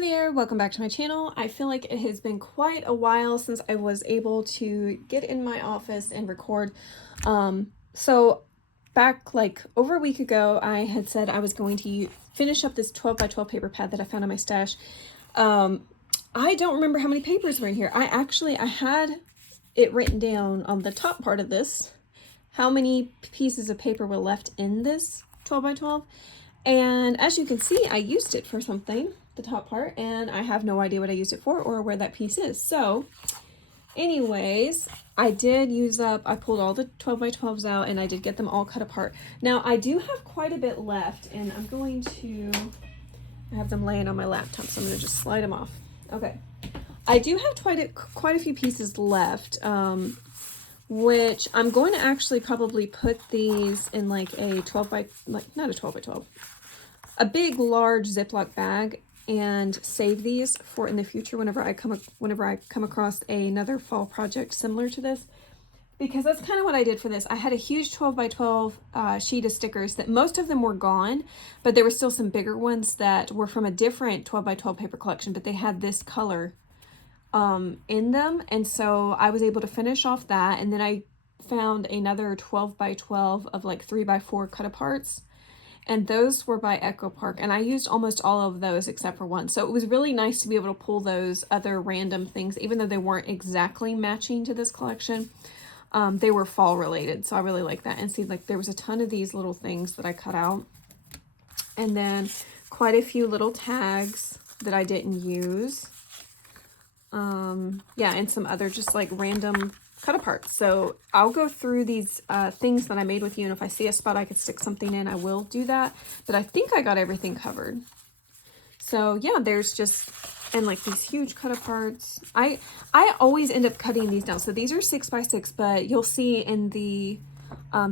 there, welcome back to my channel. I feel like it has been quite a while since I was able to get in my office and record. So back like over a week ago, I had said I was going to finish up this 12 by 12 paper pad that I found in my stash. I don't remember how many papers were in here. I had it written down on the top part of this, how many pieces of paper were left in this 12 by 12. And as you can see, I used it for something, the top part, and I have no idea what I used it for or where that piece is. So anyways, I did I pulled all the 12 by 12s out and I did get them all cut apart. Now I do have quite a bit left and I have them laying on my laptop, so I'm going to just slide them off. Okay. I do have quite a few pieces left, which I'm going to actually probably put these in like a 12 by, not a 12 by 12, a big large Ziploc bag and save these for in the future whenever I come across another fall project similar to this, because that's kind of what I did for this. I had a huge 12 by 12 sheet of stickers that most of them were gone, but there were still some bigger ones that were from a different 12 by 12 paper collection, but they had this color in them, and so I was able to finish off that. And then I found another 12 by 12 of like 3 by 4 cut aparts, and those were by Echo Park, and I used almost all of those except for one. So it was really nice to be able to pull those other random things, even though they weren't exactly matching to this collection. They were fall related, so I really like that. And see, like there was a ton of these little things that I cut out, and then quite a few little tags that I didn't use. Yeah, and some other just like random cut aparts. So I'll go through these things that I made with you, and if I see a spot I could stick something in, I will do that. But I think I got everything covered. So yeah, there's just, and like these huge cut aparts. I always end up cutting these down. So these are 6 by 6, but you'll see in the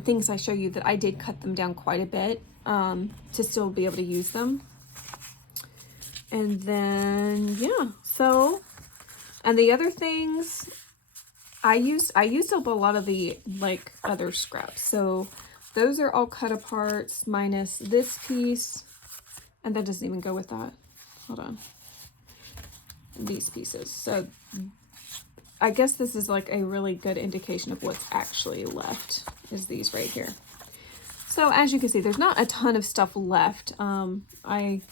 things I show you that I did cut them down quite a bit to still be able to use them. And then yeah, so. And the other things, I used up a lot of the like other scraps. So those are all cut aparts minus this piece. And that doesn't even go with that. Hold on. These pieces. So I guess this is like a really good indication of what's actually left, is these right here. So as you can see, there's not a ton of stuff left. I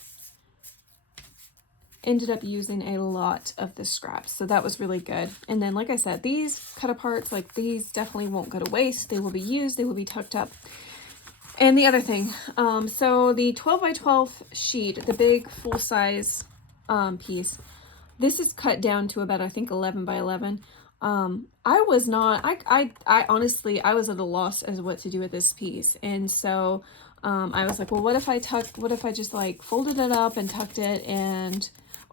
ended up using a lot of the scraps, so that was really good. And then like I said, these cut aparts, like these definitely won't go to waste. They will be used, they will be tucked up. And the other thing, so the 12 by 12 sheet, the big full-size piece, this is cut down to about, I think, 11 by 11. I honestly, I was at a loss as what to do with this piece. And so I was like, well, what if I just like folded it up and tucked it,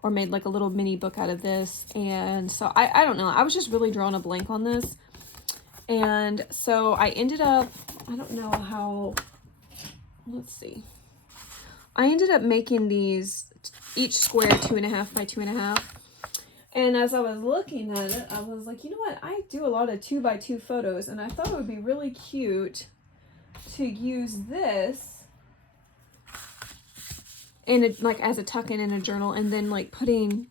or made like a little mini book out of this. And so I don't know, I was just really drawing a blank on this. And so I ended up, I don't know how, let's see. I ended up making these each square 2.5 by 2.5. And as I was looking at it, I was like, you know what? I do a lot of 2 by 2 photos, and I thought it would be really cute to use this in like as a tuck-in in a journal, and then like putting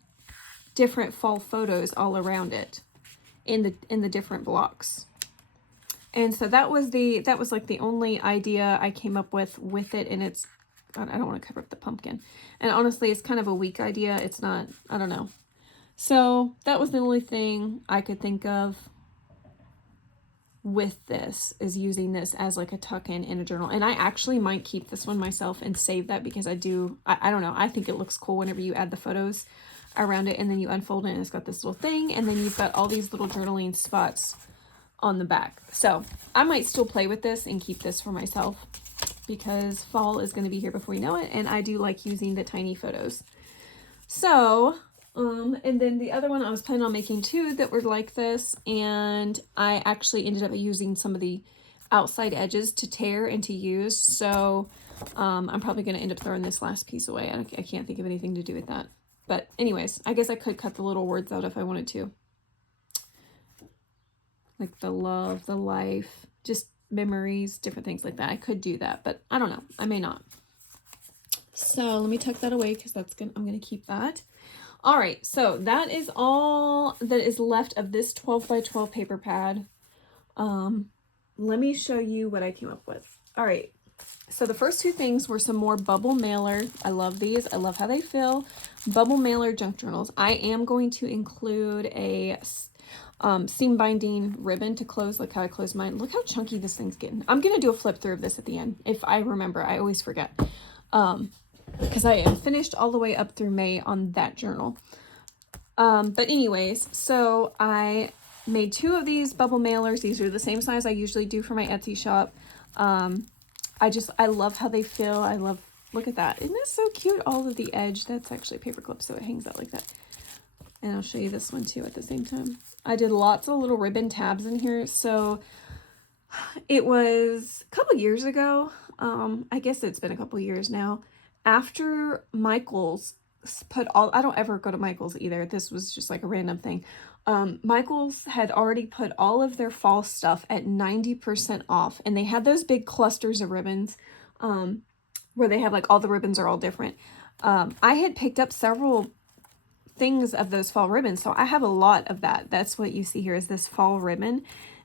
different fall photos all around it in the different blocks. And so that was like the only idea I came up with it. And it's, I don't want to cover up the pumpkin, and honestly it's kind of a weak idea. It's not, I don't know. So that was the only thing I could think of with this, is using this as like a tuck-in in a journal. And I actually might keep this one myself and save that, because I don't know, I think it looks cool whenever you add the photos around it and then you unfold it and it's got this little thing, and then you've got all these little journaling spots on the back. So I might still play with this and keep this for myself, because fall is going to be here before you know it, and I do like using the tiny photos. So and then the other one I was planning on making two that were like this, and I actually ended up using some of the outside edges to tear and to use. So I'm probably going to end up throwing this last piece away. I can't think of anything to do with that. But anyways, I guess I could cut the little words out if I wanted to. Like the love, the life, just memories, different things like that. I could do that, but I don't know. I may not. So let me tuck that away, because I'm going to keep that. All right, so that is all that is left of this 12 by 12 paper pad. Let me show you what I came up with. All right, so the first two things were some more bubble mailer. I love these. I love how they feel. Bubble mailer junk journals. I am going to include a seam binding ribbon to close, like how I close mine. Look how chunky this thing's getting. I'm going to do a flip through of this at the end. If I remember, I always forget. Because I am finished all the way up through May on that journal. But anyways, so I made 2 of these bubble mailers. These are the same size I usually do for my Etsy shop. I love how they feel. Look at that. Isn't that so cute? All of the edge, that's actually a paper clip, so it hangs out like that. And I'll show you this one too at the same time. I did lots of little ribbon tabs in here. So it was a couple years ago. I guess it's been a couple years now. After Michael's put all, I don't ever go to Michael's either. This was just like a random thing. Michael's had already put all of their fall stuff at 90% off, and they had those big clusters of ribbons, where they have like all the ribbons are all different. I had picked up several things of those fall ribbons, so I have a lot of that. That's what you see here is this fall ribbon.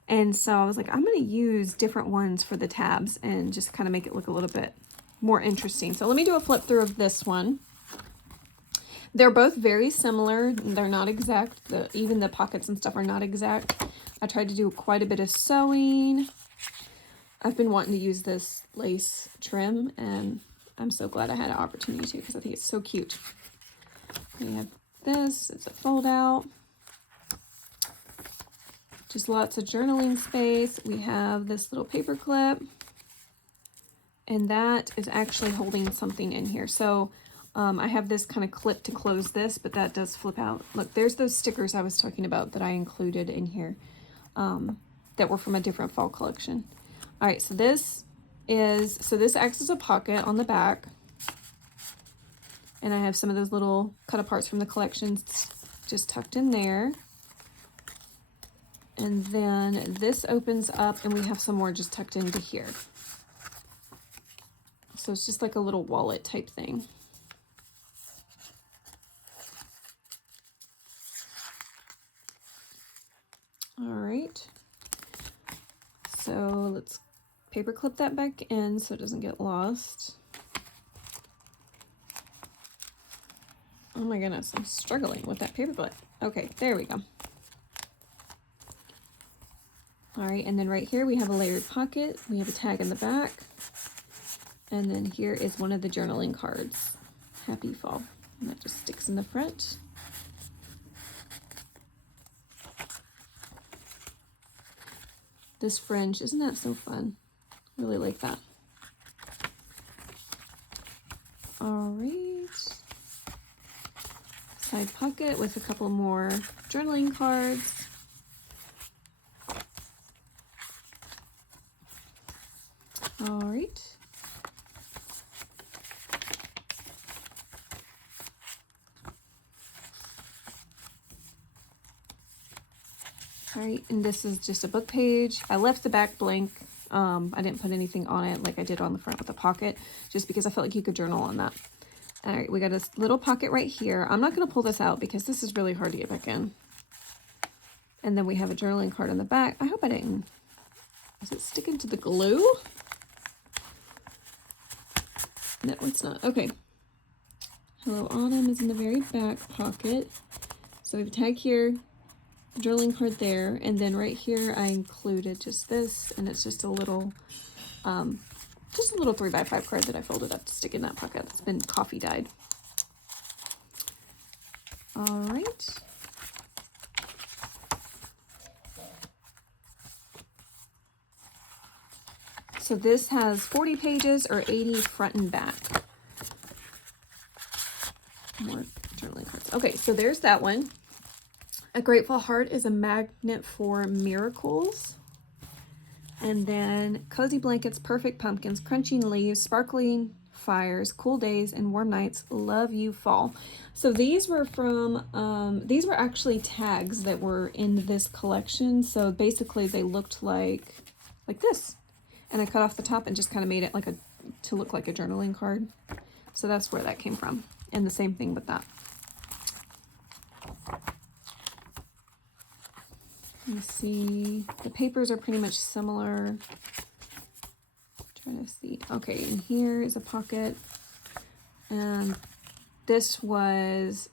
And so I was like, I'm going to use different ones for the tabs and just kind of make it look a little bit more interesting. So let me do a flip through of this one. They're both very similar. They're not exact. Even the pockets and stuff are not exact. I tried to do quite a bit of sewing. I've been wanting to use this lace trim, and I'm so glad I had an opportunity to, because I think it's so cute. We have this. It's a fold out. Just lots of journaling space. We have this little paper clip, and that is actually holding something in here. So I have this kind of clip to close this, but that does flip out. Look, there's those stickers I was talking about that I included in here, that were from a different fall collection. All right, so this acts as a pocket on the back, and I have some of those little cut aparts from the collections just tucked in there. And then this opens up, and we have some more just tucked into here. So it's just like a little wallet type thing. All right. So let's paper clip that back in so it doesn't get lost. Oh my goodness, I'm struggling with that paper clip. Okay, there we go. All right, and then right here we have a layered pocket. We have a tag in the back. And then here is one of the journaling cards. Happy fall. And that just sticks in the front. This fringe, isn't that so fun? Really like that. All right. Side pocket with a couple more journaling cards. All right. All right, and this is just a book page. I left the back blank. I didn't put anything on it like I did on the front with the pocket, just because I felt like you could journal on that. All right, we got this little pocket right here. I'm not going to pull this out because this is really hard to get back in. And then we have a journaling card on the back. I hope I didn't. Is it sticking to the glue? No, it's not. Okay. Hello Autumn is in the very back pocket. So we have a tag here, journaling card there, and then right here I included just this, and it's just a little 3x5 card that I folded up to stick in that pocket. It's been coffee dyed. All right. So this has 40 pages or 80 front and back. More journaling cards. Okay, so there's that one. A Grateful Heart is a magnet for miracles. And then Cozy Blankets, Perfect Pumpkins, Crunching Leaves, Sparkling Fires, Cool Days, and Warm Nights, Love You Fall. So these were from, these were actually tags that were in this collection. So basically they looked like this. And I cut off the top and just kind of made it to look like a journaling card. So that's where that came from. And the same thing with that. Let me see. The papers are pretty much similar. Trying to see. Okay, and here is a pocket. And this was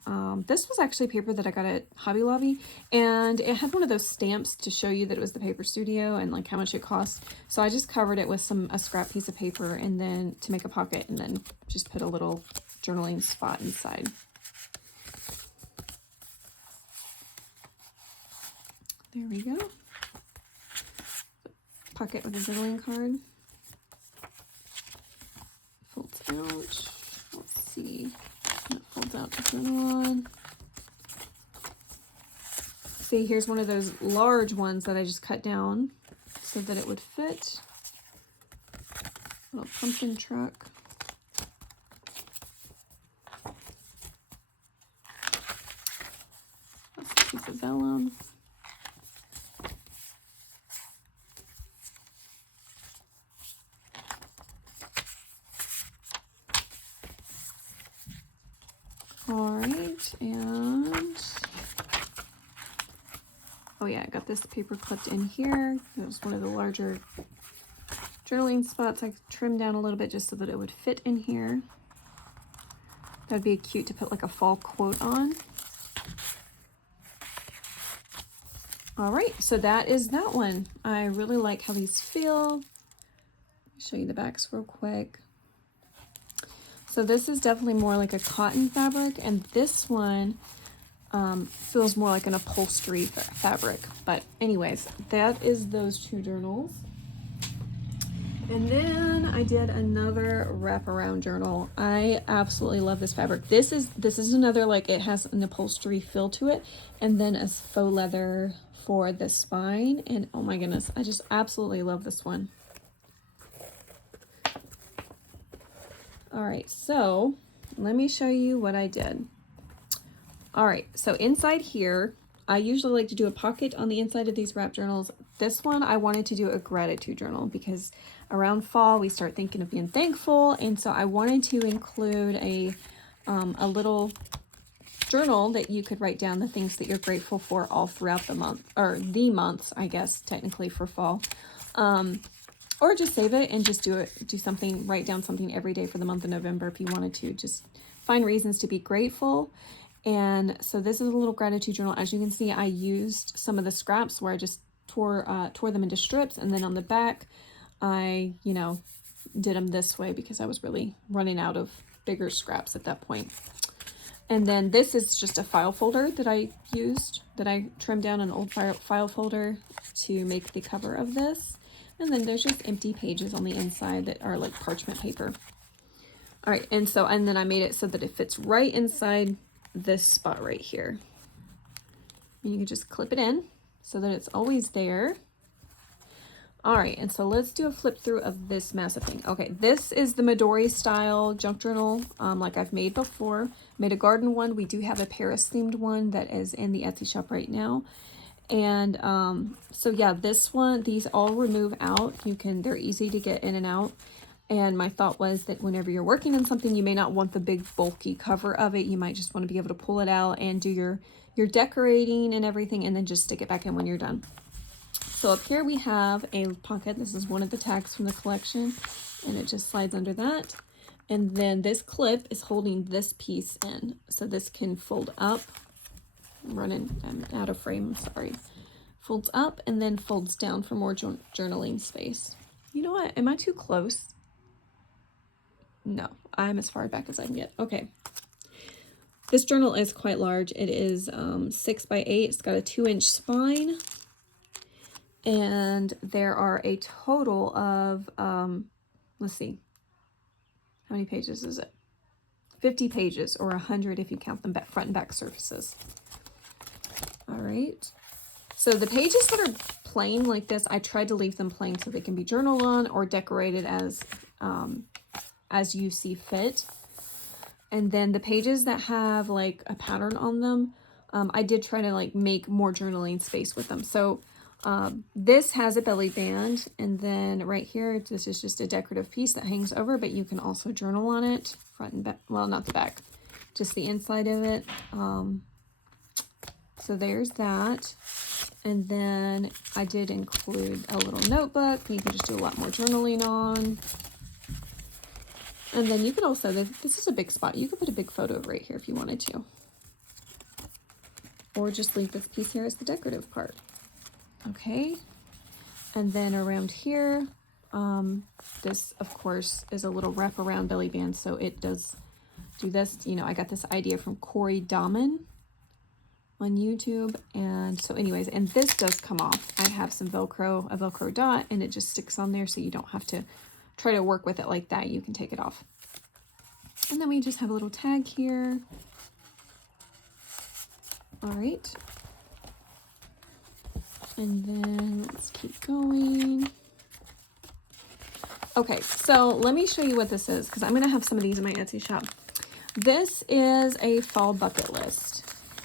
actually paper that I got at Hobby Lobby, and it had one of those stamps to show you that it was the Paper Studio and like how much it cost. So I just covered it with a scrap piece of paper, and then to make a pocket, and then just put a little journaling spot inside. There we go. Pocket with a journaling card. Folds out. Let's see. That folds out to journal on. See, here's one of those large ones that I just cut down so that it would fit. Little pumpkin truck. That's a piece of vellum. All right, and oh yeah, I got this paper clipped in here. It was one of the larger journaling spots. I trimmed down a little bit just so that it would fit in here. That'd be cute to put like a fall quote on. All right, so that is that one. I really like how these feel. Show you the backs real quick. So this is definitely more like a cotton fabric, and this one feels more like an upholstery fabric. But anyways, that is those two journals. And then I did another wraparound journal. I absolutely love this fabric. This is another, like, it has an upholstery feel to it, and then a faux leather for the spine. And oh my goodness, I just absolutely love this one. All right, so let me show you what I did. All right, so inside here, I usually like to do a pocket on the inside of these wrap journals. This one, I wanted to do a gratitude journal because around fall, we start thinking of being thankful. And so I wanted to include a little journal that you could write down the things that you're grateful for all throughout the month, or the months, I guess, technically for fall. Or just save it and just write down something every day for the month of November if you wanted to. Just find reasons to be grateful. And so this is a little gratitude journal. As you can see, I used some of the scraps where I just tore them into strips, and then on the back, I, did them this way because I was really running out of bigger scraps at that point. And then this is just a file folder that I used, that I trimmed down an old file folder to make the cover of this. And then there's just empty pages on the inside that are like parchment paper. All right, and then I made it so that it fits right inside this spot right here. And you can just clip it in so that it's always there. All right, and so let's do a flip through of this massive thing. Okay, this is the Midori style junk journal, like I've made before. Made a garden one. We do have a Paris themed one that is in the Etsy shop right now. And so yeah, this one, these all remove out. They're easy to get in and out. And my thought was that whenever you're working on something, you may not want the big bulky cover of it. You might just want to be able to pull it out and do your decorating and everything, and then just stick it back in when you're done. So up here we have a pocket. This is one of the tags from the collection, and it just slides under that. And then this clip is holding this piece in. So this can fold up. I'm out of frame, sorry. Folds up and then folds down for more journaling space. You know what? Am I too close? No, I'm as far back as I can get. Okay. This journal is quite large. It is 6 by 8. It's got a 2-inch spine. And there are a total of, let's see. How many pages is it? 50 pages, or 100 if you count them front and back surfaces. All right, so the pages that are plain like this, I tried to leave them plain so they can be journaled on or decorated as you see fit. And then the pages that have like a pattern on them, I did try to like make more journaling space with them. So this has a belly band, and then right here, this is just a decorative piece that hangs over, but you can also journal on it, front and back, well, not the back, just the inside of it. So there's that. And then I did include a little notebook. You can just do a lot more journaling on. And then you could also, this is a big spot. You could put a big photo right here if you wanted to. Or just leave this piece here as the decorative part. Okay. And then around here, this of course is a little wraparound belly band. So it does do this. You know, I got this idea from Corey Dahman on YouTube. And so anyways, and this does come off. I have some Velcro, a Velcro dot, and it just sticks on there so you don't have to try to work with it like that. You can take it off. And then we just have a little tag here. All right. And then let's keep going. Okay, so let me show you what this is, because I'm going to have some of these in my Etsy shop. This is a fall bucket list.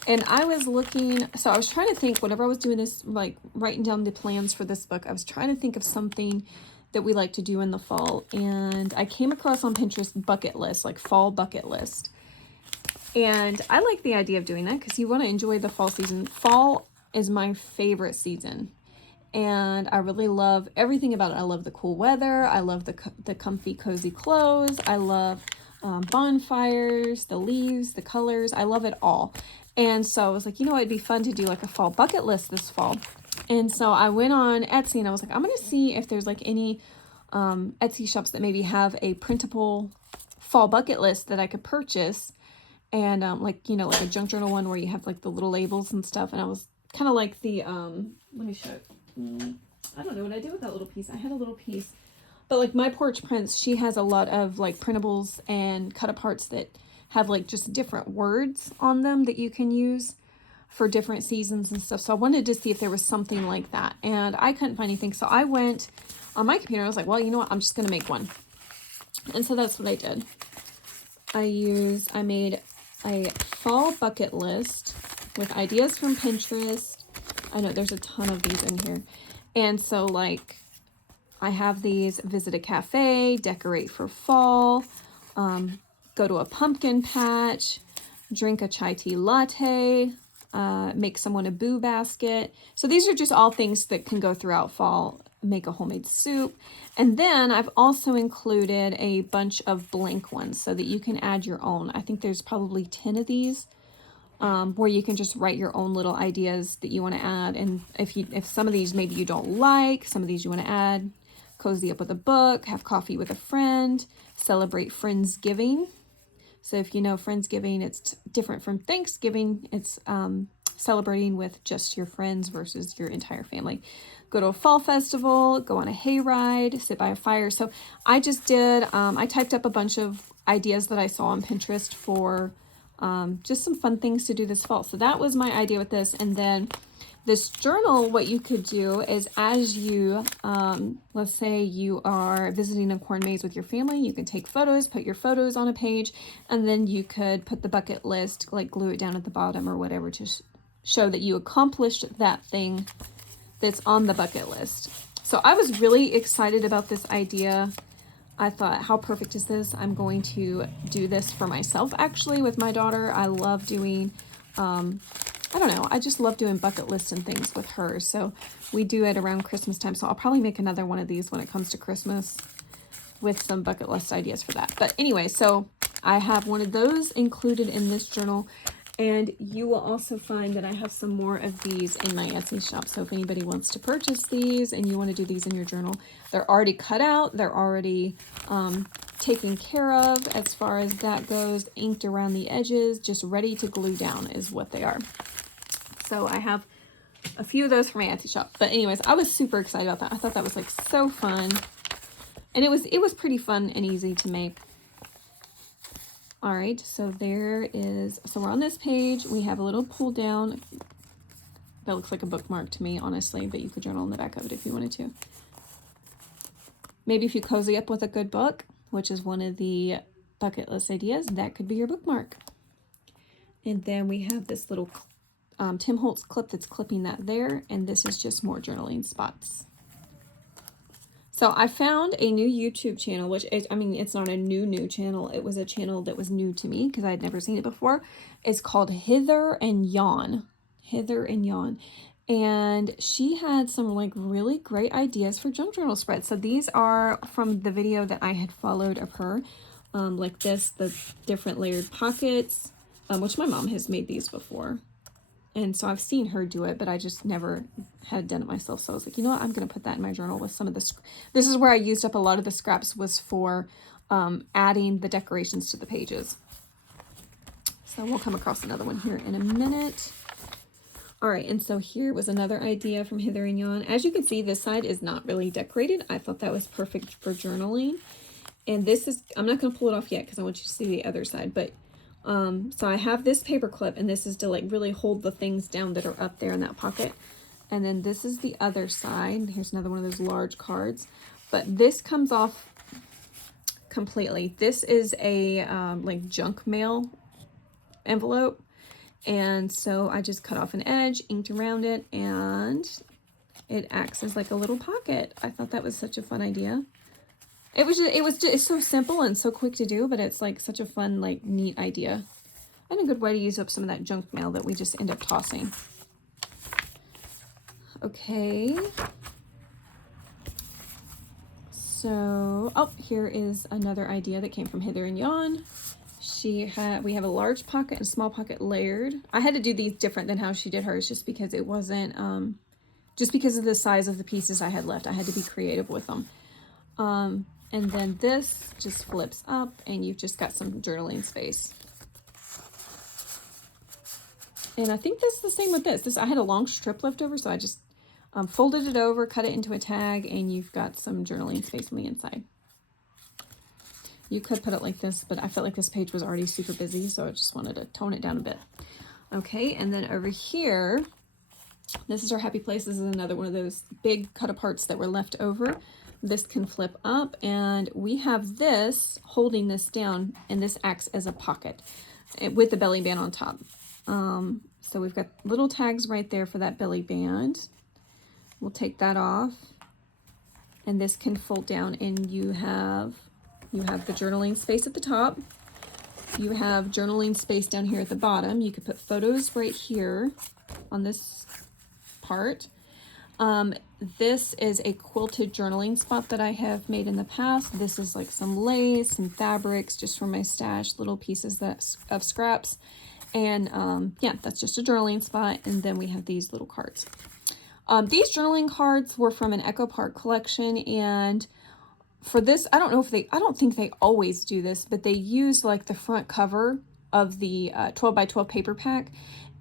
And I was looking, so I was trying to think, whenever I was doing this, like writing down the plans for this book, I was trying to think of something that we like to do in the fall. And I came across on Pinterest bucket list, like fall bucket list. And I like the idea of doing that because you want to enjoy the fall season. Fall is my favorite season. And I really love everything about it. I love the cool weather. I love the comfy, cozy clothes. I love bonfires, the leaves, the colors. I love it all. And so I was like, you know, it'd be fun to do like a fall bucket list this fall. And so I went on Etsy and I was like, I'm going to see if there's like any Etsy shops that maybe have a printable fall bucket list that I could purchase. And like, you know, like a junk journal one where you have like the little labels and stuff. And I was kind of like the, let me show it. I don't know what I did with that little piece. I had a little piece. But like My Porch Prints, she has a lot of like printables and cut aparts that have like just different words on them that you can use for different seasons and stuff. So I wanted to see if there was something like that. And I couldn't find anything. So I went on my computer and I was like, well, you know what? I'm just going to make one. And so that's what I did. I made a fall bucket list with ideas from Pinterest. I know there's a ton of these in here. And so like I have these: visit a cafe, decorate for fall, go to a pumpkin patch, drink a chai tea latte, make someone a boo basket. So these are just all things that can go throughout fall. Make a homemade soup. And then I've also included a bunch of blank ones so that you can add your own. I think there's probably 10 of these where you can just write your own little ideas that you want to add. And if some of these maybe you don't like, some of these you want to add: cozy up with a book, have coffee with a friend, celebrate Friendsgiving. So if you know Friendsgiving, it's different from Thanksgiving. It's celebrating with just your friends versus your entire family. Go to a fall festival, go on a hayride, sit by a fire. So I just did, I typed up a bunch of ideas that I saw on Pinterest for just some fun things to do this fall. So that was my idea with this. And then this journal, what you could do is, as you, let's say you are visiting a corn maze with your family, you can take photos, put your photos on a page, and then you could put the bucket list, like glue it down at the bottom or whatever to show that you accomplished that thing that's on the bucket list. So I was really excited about this idea. I thought, how perfect is this? I'm going to do this for myself, actually, with my daughter. I love doing, I don't know, I just love doing bucket lists and things with her. So we do it around Christmas time. So I'll probably make another one of these when it comes to Christmas with some bucket list ideas for that. But anyway, so I have one of those included in this journal. And you will also find that I have some more of these in my Etsy shop. So if anybody wants to purchase these and you want to do these in your journal, they're already cut out. They're already taken care of as far as that goes, inked around the edges, just ready to glue down is what they are. So I have a few of those for my Etsy shop. But anyways, I was super excited about that. I thought that was like so fun. And it was pretty fun and easy to make. All right, so so we're on this page. We have a little pull down. That looks like a bookmark to me, honestly, but you could journal on the back of it if you wanted to. Maybe if you cozy up with a good book, which is one of the bucket list ideas, that could be your bookmark. And then we have this little Tim Holtz clip that's clipping that there, and this is just more journaling spots. So I found a new YouTube channel, which is, I mean, it's not a new channel. It was a channel that was new to me because I had never seen it before. It's called Hither and Yon. Hither and Yon. And she had some like really great ideas for junk journal spreads. So these are from the video that I had followed of her, like this, the different layered pockets, which my mom has made these before. And so I've seen her do it, but I just never had done it myself. So I was like, you know what, I'm going to put that in my journal with some of the, this is where I used up a lot of the scraps, was for adding the decorations to the pages. So we'll come across another one here in a minute. All right, and so here was another idea from Hither and Yon. As you can see, this side is not really decorated. I thought that was perfect for journaling. And this is, I'm not going to pull it off yet because I want you to see the other side. But so I have this paper clip, and this is to like really hold the things down that are up there in that pocket. And then this is the other side. Here's another one of those large cards. But this comes off completely. This is a like junk mail envelope. And so I just cut off an edge, inked around it, and it acts as like a little pocket. I thought that was such a fun idea. It's so simple and so quick to do, but it's like such a fun, like neat idea. And a good way to use up some of that junk mail that we just end up tossing. Okay. So, oh, here is another idea that came from Hither and Yon. We have a large pocket and a small pocket layered. I had to do these different than how she did hers, just because it wasn't, just because of the size of the pieces I had left. I had to be creative with them. And then this just flips up, and you've just got some journaling space. And I think that's the same with this. I had a long strip left over, so I just folded it over, cut it into a tag, and you've got some journaling space on the inside. You could put it like this, but I felt like this page was already super busy, so I just wanted to tone it down a bit. Okay, and then over here, this is our happy place. This is another one of those big cut aparts that were left over. This can flip up, and we have this holding this down, and this acts as a pocket with the belly band on top. So we've got little tags right there for that belly band. We'll take that off, and this can fold down, and you have the journaling space at the top. You have journaling space down here at the bottom. You could put photos right here on this part. This is a quilted journaling spot that I have made in the past. This is like some lace, some fabrics, just from my stash, little pieces of scraps. And yeah, that's just a journaling spot. And then we have these little cards. These journaling cards were from an Echo Park collection, and for this, I don't think they always do this, but they use like the front cover of the 12 by 12 paper pack,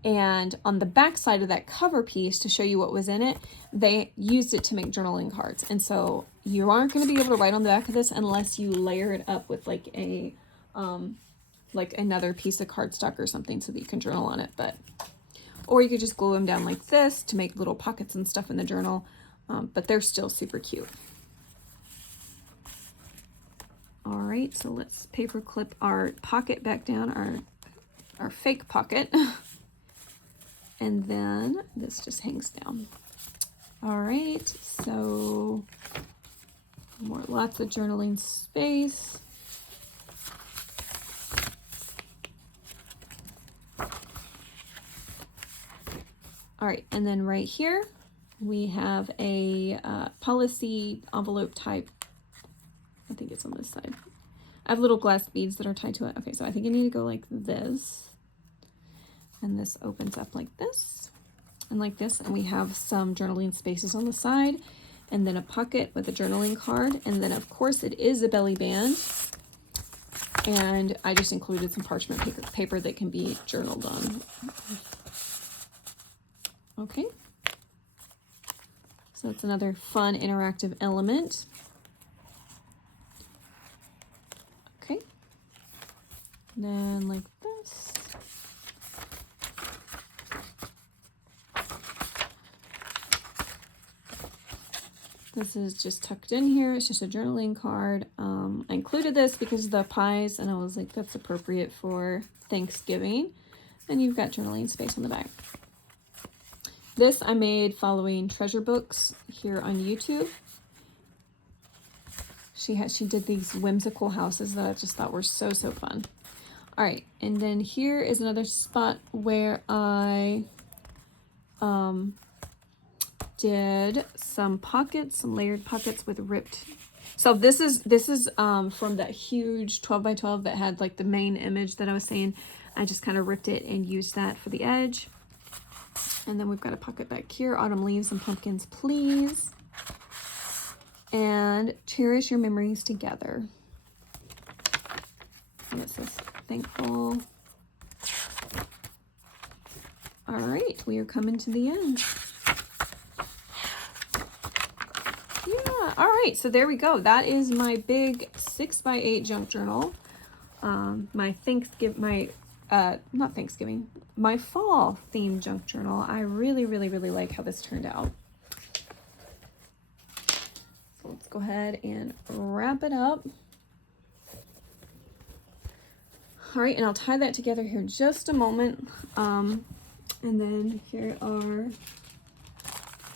and on the back side of that cover piece, to show you what was in it, they used it to make journaling cards. And so you aren't going to be able to write on the back of this unless you layer it up with like a like another piece of cardstock or something so that you can journal on it. Or you could just glue them down like this to make little pockets and stuff in the journal, but they're still super cute. All right, so let's paper clip our pocket back down, our fake pocket. And then this just hangs down. All right, so lots of journaling space. All right, and then right here, we have a policy envelope type. I think it's on this side. I have little glass beads that are tied to it. Okay, so I think I need to go like this. And this opens up like this and like this. And we have some journaling spaces on the side, and then a pocket with a journaling card. And then of course it is a belly band. And I just included some parchment paper that can be journaled on. Okay. So that's another fun interactive element. Okay. And then like this. This is just tucked in here. It's just a journaling card. I included this because of the pies, and I was like, that's appropriate for Thanksgiving. And you've got journaling space on the back. This I made following Treasure Books here on YouTube. She did these whimsical houses that I just thought were so fun. All right, and then here is another spot where I did some pockets, some layered pockets with ripped. So this is from that huge 12 by 12 that had like the main image that I was saying. I just kind of ripped it and used that for the edge. And then we've got a pocket back here, autumn leaves and pumpkins, please. And cherish your memories together. And it says thankful. All right, we are coming to the end. Yeah, all right, so there we go. That is my big 6x8 junk journal. My my fall themed junk journal. I really, really, really like how this turned out. So let's go ahead and wrap it up. All right, and I'll tie that together here in just a moment. And then here are,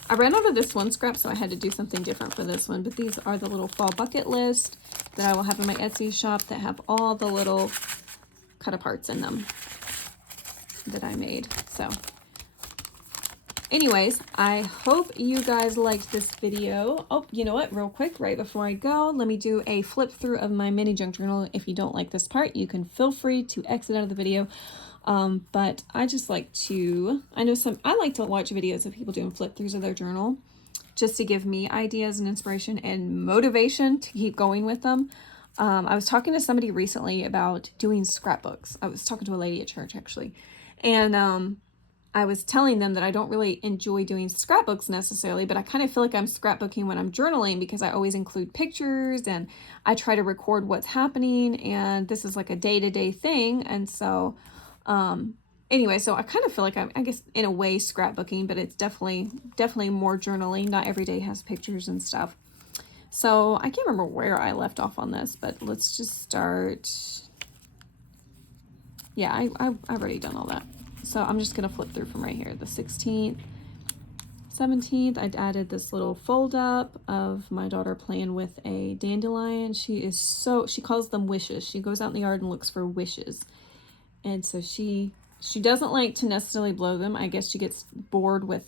I ran out of this one scrap, so I had to do something different for this one, but these are the little fall bucket list that I will have in my Etsy shop that have all the little cut aparts in them that I made. So anyways, I hope you guys liked this video. Oh, you know what, real quick, right before I go, let me do a flip through of my mini junk journal. If you don't like this part, you can feel free to exit out of the video. But I just like to, I like to watch videos of people doing flip throughs of their journal just to give me ideas and inspiration and motivation to keep going with them. I was talking to somebody recently about doing scrapbooks. I was talking to a lady at church actually. And I was telling them that I don't really enjoy doing scrapbooks necessarily, but I kind of feel like I'm scrapbooking when I'm journaling because I always include pictures and I try to record what's happening. And this is like a day-to-day thing. And so, anyway, so I kind of feel like I'm, I guess in a way scrapbooking, but it's definitely more journaling. Not every day has pictures and stuff. So I can't remember where I left off on this, but let's just start. Yeah, I've already done all that. So I'm just going to flip through from right here. The 16th, 17th, I added this little fold up of my daughter playing with a dandelion. She calls them wishes. She goes out in the yard and looks for wishes. And so she doesn't like to necessarily blow them. I guess she gets bored with,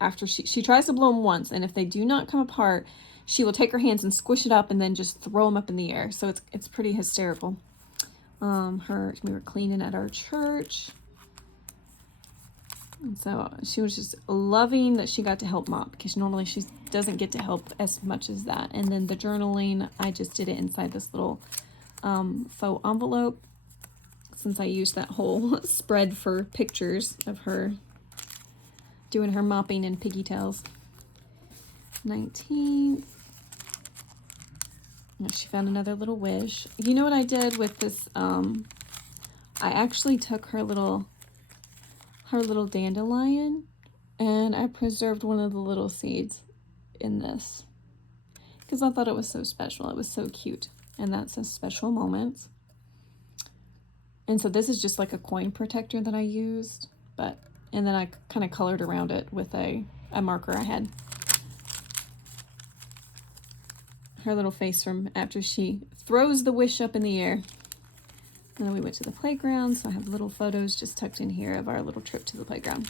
after she tries to blow them once. And if they do not come apart, she will take her hands and squish it up and then just throw them up in the air. So it's pretty hysterical. We were cleaning at our church. And so she was just loving that she got to help mop because normally she doesn't get to help as much as that. And then the journaling, I just did it inside this little faux envelope since I used that whole spread for pictures of her doing her mopping and piggy tails. 19th. She found another little wish. You know what I did with this? I actually took her little dandelion and I preserved one of the little seeds in this because I thought it was so special. It was so cute. And that's a special moment. And so this is just like a coin protector that I used, and then I kind of colored around it with a marker I had. Her little face from after she throws the wish up in the air. And then we went to the playground, so I have little photos just tucked in here of our little trip to the playground.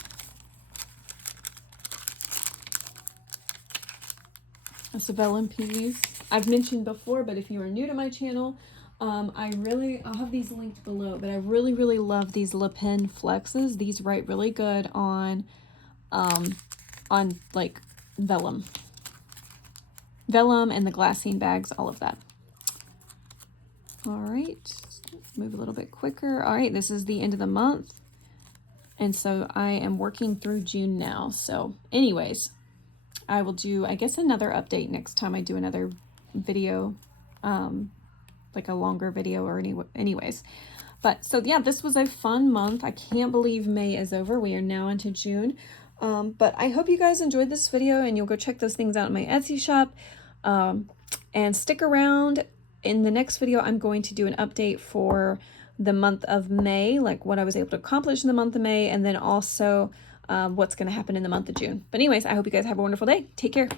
That's the vellum peas. I've mentioned before, but if you are new to my channel, I'll have these linked below, but I really, really love these Le Pen flexes. These write really good on like vellum and the glassine bags, all of that. All right, move a little bit quicker. All right, this is the end of the month. And so I am working through June now. So anyways, I will do, I guess, another update next time I do another video, like a longer video or anyways. But so yeah, this was a fun month. I can't believe May is over. We are now into June. But I hope you guys enjoyed this video and you'll go check those things out in my Etsy shop. And stick around. In the next video, I'm going to do an update for the month of May, like what I was able to accomplish in the month of May, and then also what's going to happen in the month of June. But anyways, I hope you guys have a wonderful day. Take care.